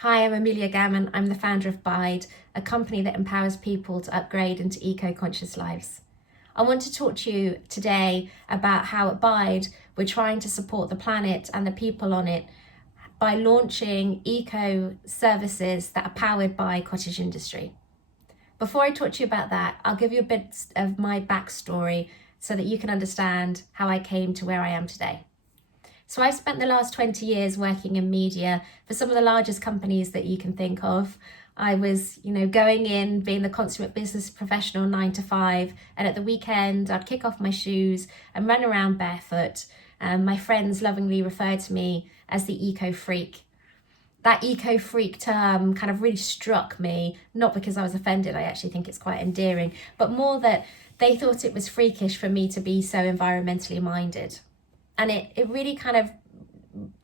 Hi, I'm Amelia Gammon. I'm the founder of Bide, a company that empowers people to upgrade into eco-conscious lives. I want to talk to you today about how at Bide we're trying to support the planet and the people on it by launching eco services that are powered by Cottage Industry. Before I talk to you about that, I'll give you a bit of my backstory so that you can understand how I came to where I am today. So I've spent the last 20 years working in media for some of the largest companies that you can think of. I was, going in, being the consummate business professional 9 to 5, and at the weekend I'd kick off my shoes and run around barefoot. My friends lovingly referred to me as the eco freak. That eco freak term kind of really struck me, not because I was offended, I actually think it's quite endearing, but more that they thought it was freakish for me to be so environmentally minded. And it really kind of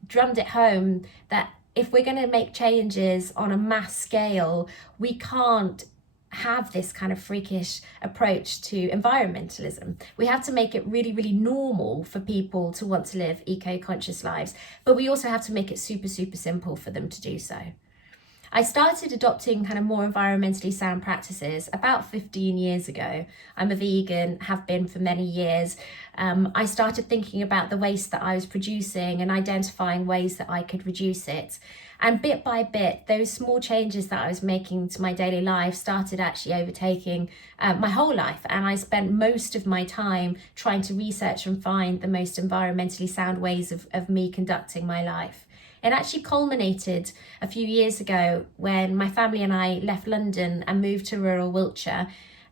drummed it home that if we're going to make changes on a mass scale, we can't have this kind of freakish approach to environmentalism. We have to make it really, really normal for people to want to live eco-conscious lives, but we also have to make it super, super simple for them to do so. I started adopting kind of more environmentally sound practices about 15 years ago. I'm a vegan, have been for many years. I started thinking about the waste that I was producing and identifying ways that I could reduce it. And bit by bit, those small changes that I was making to my daily life started actually overtaking my whole life. And I spent most of my time trying to research and find the most environmentally sound ways of me conducting my life. It actually culminated a few years ago when my family and I left London and moved to rural Wiltshire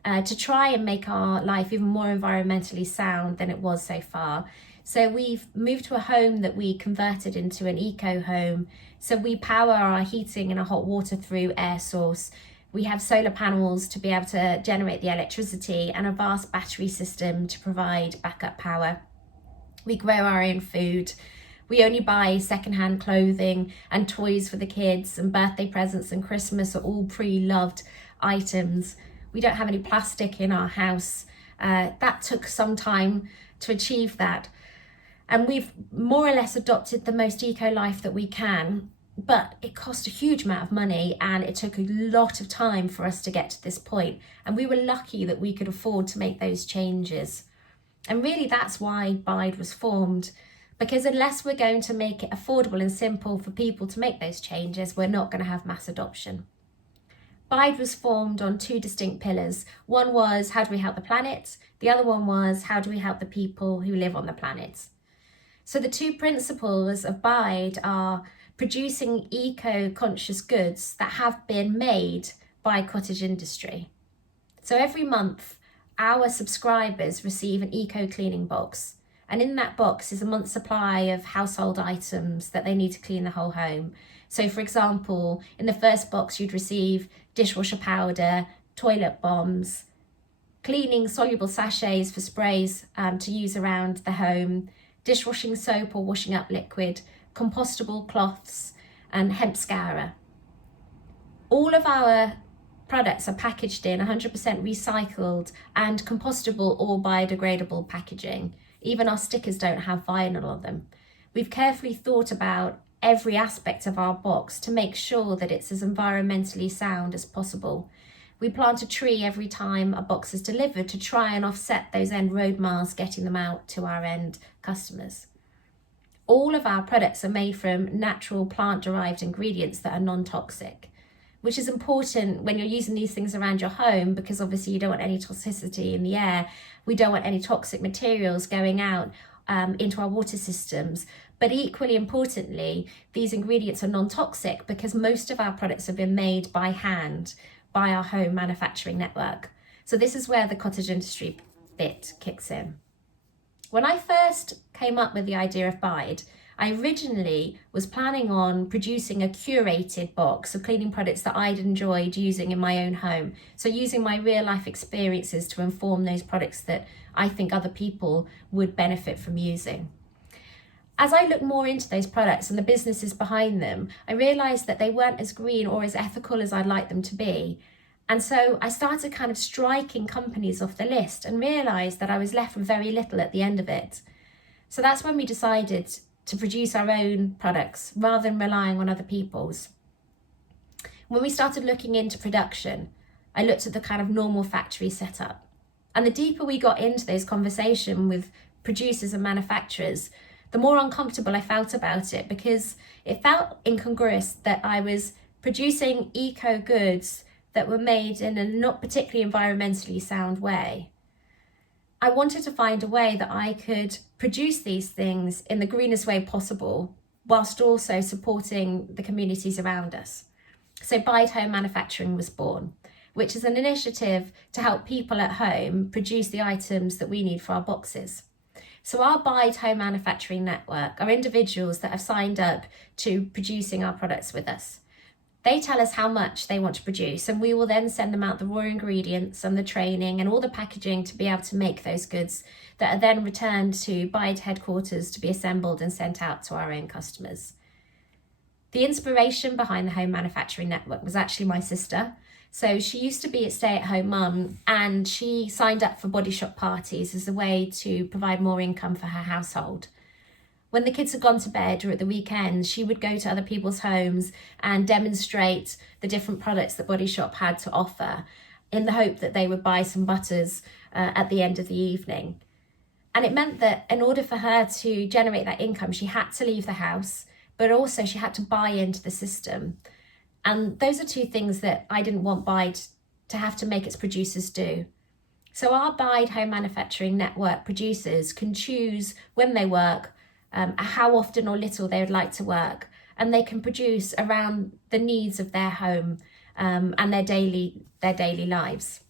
to try and make our life even more environmentally sound than it was so far. So we've moved to a home that we converted into an eco home. So we power our heating and our hot water through air source. We have solar panels to be able to generate the electricity and a vast battery system to provide backup power. We grow our own food. We only buy secondhand clothing and toys for the kids, and birthday presents and Christmas are all pre-loved items. We don't have any plastic in our house. That took some time to achieve that. And we've more or less adopted the most eco life that we can, but it cost a huge amount of money and it took a lot of time for us to get to this point. And we were lucky that we could afford to make those changes. And really that's why Bide was formed. Because unless we're going to make it affordable and simple for people to make those changes, we're not going to have mass adoption. Bide was formed on two distinct pillars. One was, how do we help the planet? The other one was, how do we help the people who live on the planet? So the two principles of Bide are producing eco-conscious goods that have been made by Cottage Industry. So every month, our subscribers receive an eco-cleaning box. And in that box is a month's supply of household items that they need to clean the whole home. So for example, in the first box, you'd receive dishwasher powder, toilet bombs, cleaning soluble sachets for sprays to use around the home, dishwashing soap or washing up liquid, compostable cloths, and hemp scourer. All of our products are packaged in 100% recycled and compostable or biodegradable packaging. Even our stickers don't have vinyl on them. We've carefully thought about every aspect of our box to make sure that it's as environmentally sound as possible. We plant a tree every time a box is delivered to try and offset those end road miles getting them out to our end customers. All of our products are made from natural plant-derived ingredients that are non-toxic, which is important when you're using these things around your home because obviously you don't want any toxicity in the air. We don't want any toxic materials going out into our water systems. But equally importantly, these ingredients are non-toxic because most of our products have been made by hand by our home manufacturing network. So this is where the cottage industry bit kicks in. When I first came up with the idea of Bide, I originally was planning on producing a curated box of cleaning products that I'd enjoyed using in my own home. So using my real life experiences to inform those products that I think other people would benefit from using. As I looked more into those products and the businesses behind them, I realised that they weren't as green or as ethical as I'd like them to be. And so I started kind of striking companies off the list and realised that I was left with very little at the end of it. So that's when we decided to produce our own products rather than relying on other people's. When we started looking into production, I looked at the kind of normal factory setup. And the deeper we got into those conversations with producers and manufacturers, the more uncomfortable I felt about it, because it felt incongruous that I was producing eco goods that were made in a not particularly environmentally sound way. I wanted to find a way that I could produce these things in the greenest way possible, whilst also supporting the communities around us. So Bide Home Manufacturing was born, which is an initiative to help people at home produce the items that we need for our boxes. So our Bide Home Manufacturing Network are individuals that have signed up to producing our products with us. They tell us how much they want to produce, and we will then send them out the raw ingredients and the training and all the packaging to be able to make those goods that are then returned to Bide headquarters to be assembled and sent out to our own customers. The inspiration behind the Home Manufacturing Network was actually my sister. So she used to be a stay-at-home mum, and she signed up for body shop parties as a way to provide more income for her household. When the kids had gone to bed or at the weekends, she would go to other people's homes and demonstrate the different products that Body Shop had to offer, in the hope that they would buy some butters at the end of the evening. And it meant that in order for her to generate that income, she had to leave the house, but also she had to buy into the system. And those are two things that I didn't want Bide to have to make its producers do. So our Bide Home Manufacturing Network producers can choose when they work, how often or little they would like to work, and they can produce around the needs of their home and their daily lives.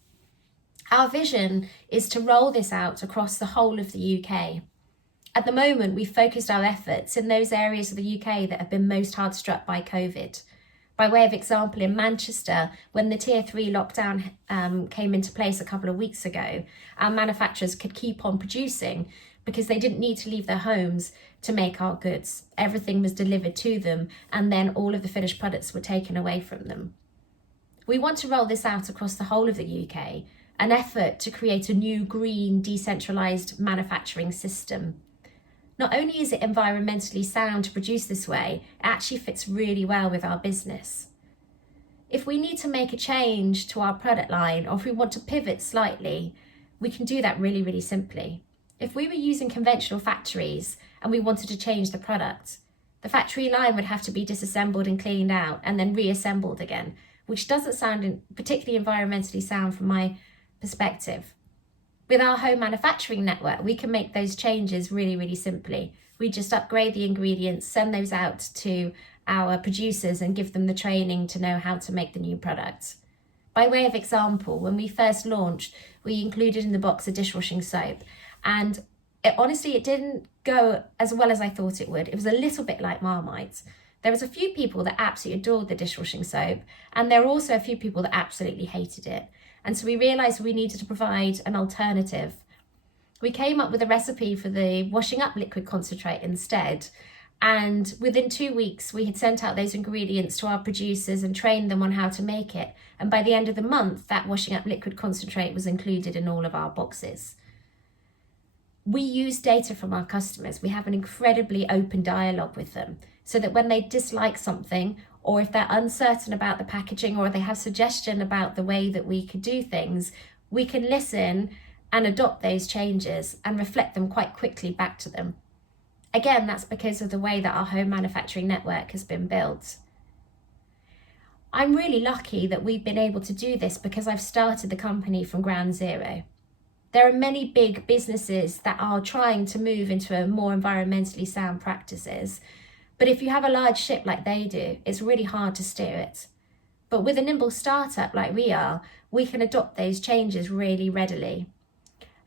Our vision is to roll this out across the whole of the UK. At the moment, we've focused our efforts in those areas of the UK that have been most hard struck by COVID. By way of example, in Manchester, when the Tier 3 lockdown came into place a couple of weeks ago, our manufacturers could keep on producing because they didn't need to leave their homes to make our goods. Everything was delivered to them, and then all of the finished products were taken away from them. We want to roll this out across the whole of the UK, an effort to create a new green, decentralised manufacturing system. Not only is it environmentally sound to produce this way, it actually fits really well with our business. If we need to make a change to our product line, or if we want to pivot slightly, we can do that really, really simply. If we were using conventional factories and we wanted to change the product, the factory line would have to be disassembled and cleaned out and then reassembled again, which doesn't sound particularly environmentally sound from my perspective. With our home manufacturing network, we can make those changes really, really simply. We just upgrade the ingredients, send those out to our producers and give them the training to know how to make the new product. By way of example, when we first launched, we included in the box a dishwashing soap, and honestly, it didn't go as well as I thought it would. It was a little bit like Marmite. There was a few people that absolutely adored the dishwashing soap, and there were also a few people that absolutely hated it. And so we realised we needed to provide an alternative. We came up with a recipe for the washing up liquid concentrate instead. And within 2 weeks, we had sent out those ingredients to our producers and trained them on how to make it. And by the end of the month, that washing up liquid concentrate was included in all of our boxes. We use data from our customers. We have an incredibly open dialogue with them, so that when they dislike something, or if they're uncertain about the packaging, or they have suggestion about the way that we could do things, we can listen and adopt those changes and reflect them quite quickly back to them. Again, that's because of the way that our home manufacturing network has been built. I'm really lucky that we've been able to do this because I've started the company from ground zero. There are many big businesses that are trying to move into a more environmentally sound practices, but if you have a large ship like they do, it's really hard to steer it. But with a nimble startup like we are, we can adopt those changes really readily.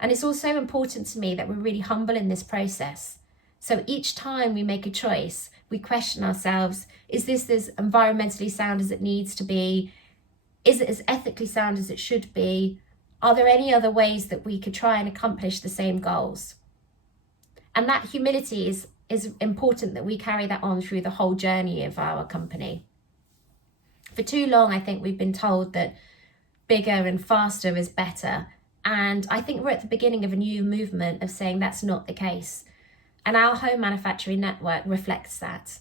And it's also important to me that we're really humble in this process. So each time we make a choice, we question ourselves, is this as environmentally sound as it needs to be? Is it as ethically sound as it should be? Are there any other ways that we could try and accomplish the same goals? And that humility is important, that we carry that on through the whole journey of our company. For too long, I think we've been told that bigger and faster is better. And I think we're at the beginning of a new movement of saying that's not the case. And our home manufacturing network reflects that.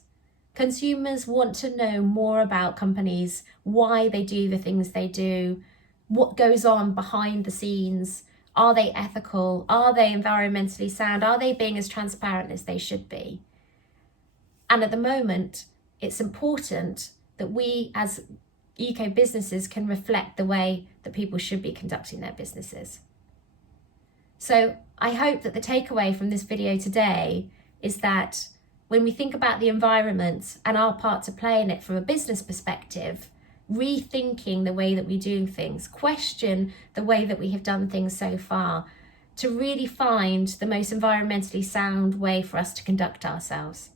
Consumers want to know more about companies, why they do the things they do, what goes on behind the scenes. Are they ethical? Are they environmentally sound? Are they being as transparent as they should be? And at the moment, it's important that we as eco businesses can reflect the way that people should be conducting their businesses. So I hope that the takeaway from this video today is that when we think about the environment and our part to play in it from a business perspective, rethinking the way that we do things, question the way that we have done things so far, to really find the most environmentally sound way for us to conduct ourselves.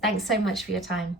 Thanks so much for your time.